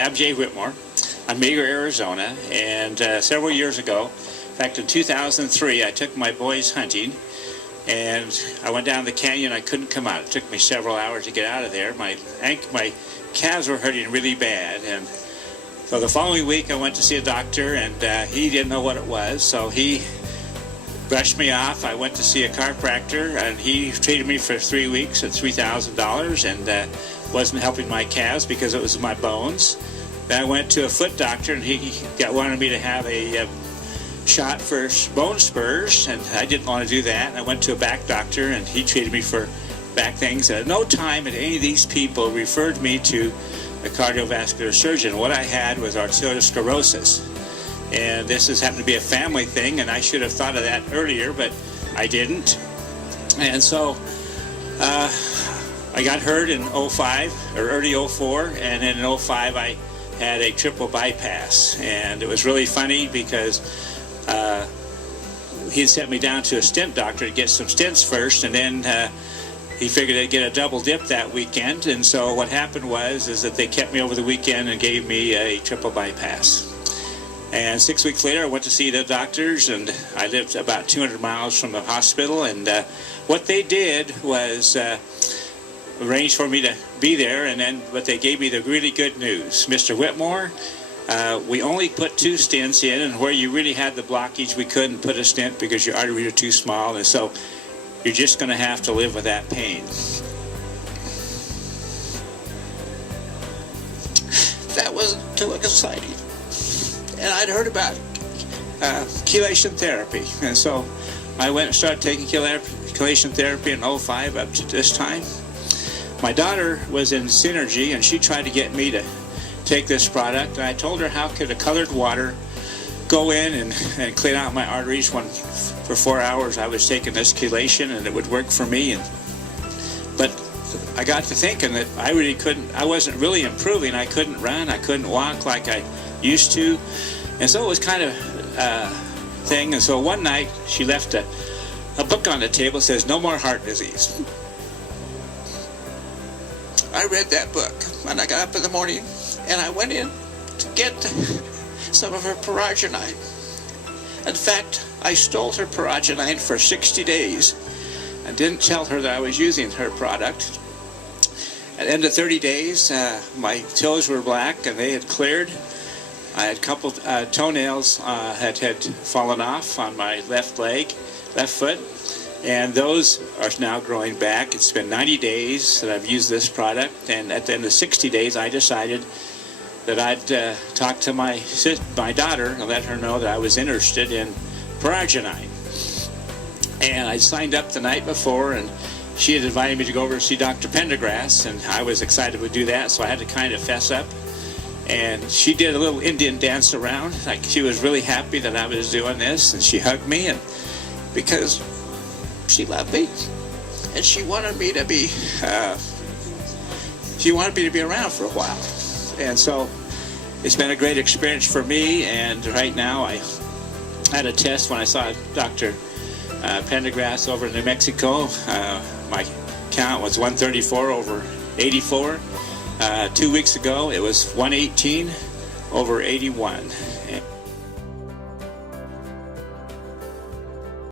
Hi, I'm Jay Whitmore. I'm Meager, Arizona, and several years ago, in fact in 2003, I took my boys hunting, and I went down the canyon. I couldn't come out. It took me several hours to get out of there. My calves were hurting really bad, and so the following week I went to see a doctor, and he didn't know what it was, so he brushed me off. I went to see a chiropractor, and he treated me for 3 weeks at $3,000, and wasn't helping my calves because it was my bones. Then I went to a foot doctor, and he wanted me to have a shot for bone spurs, and I didn't want to do that. And I went to a back doctor, and he treated me for back things. And at no time had any of these people referred me to a cardiovascular surgeon. What I had was arteriosclerosis. And this has happened to be a family thing, and I should have thought of that earlier, but I didn't. And so I got hurt in 05, or early 04, and then in 05 I had a triple bypass. And it was really funny because he had sent me down to a stent doctor to get some stents first, and then he figured I'd get a double dip that weekend. And so what happened was that they kept me over the weekend and gave me a triple bypass. And 6 weeks later, I went to see the doctors, and I lived about 200 miles from the hospital. And what they did was arrange for me to be there, but they gave me the really good news. Mr. Whitmore, we only put 2 stents in, and where you really had the blockage, we couldn't put a stent because your arteries are too small, and so you're just going to have to live with that pain. That wasn't too exciting. And I'd heard about chelation therapy, and so I went and started taking chelation therapy in 05 up to this time. My daughter was in Synergy, and she tried to get me to take this product, and I told her how could a colored water go in and clean out my arteries when for 4 hours I was taking this chelation, and it would work for me. But I got to thinking that I wasn't really improving. I couldn't run, I couldn't walk like I used to, and so it was kind of thing. And so one night she left a book on the table that says "No More Heart Disease." I read that book, and I got up in the morning and I went in to get some of her Arginine. In fact, I stole her Arginine for 60 days and didn't tell her that I was using her product. At the end of 30 days, my toes were black and they had cleared. I had a couple toenails had fallen off on my left foot, and those are now growing back. It's been 90 days that I've used this product, and at the end of 60 days, I decided that I'd talk to my daughter and let her know that I was interested in Arginine. And I signed up the night before, and she had invited me to go over and see Dr. Pendergrass, and I was excited to do that, so I had to kind of fess up. And she did a little Indian dance around. Like, she was really happy that I was doing this, and she hugged me, and because she loved me, and she wanted me to be around for a while. And so it's been a great experience for me. And right now I had a test when I saw Dr. Pendergrass over in New Mexico. My count was 134 over 84. 2 weeks ago it was 118 over 81.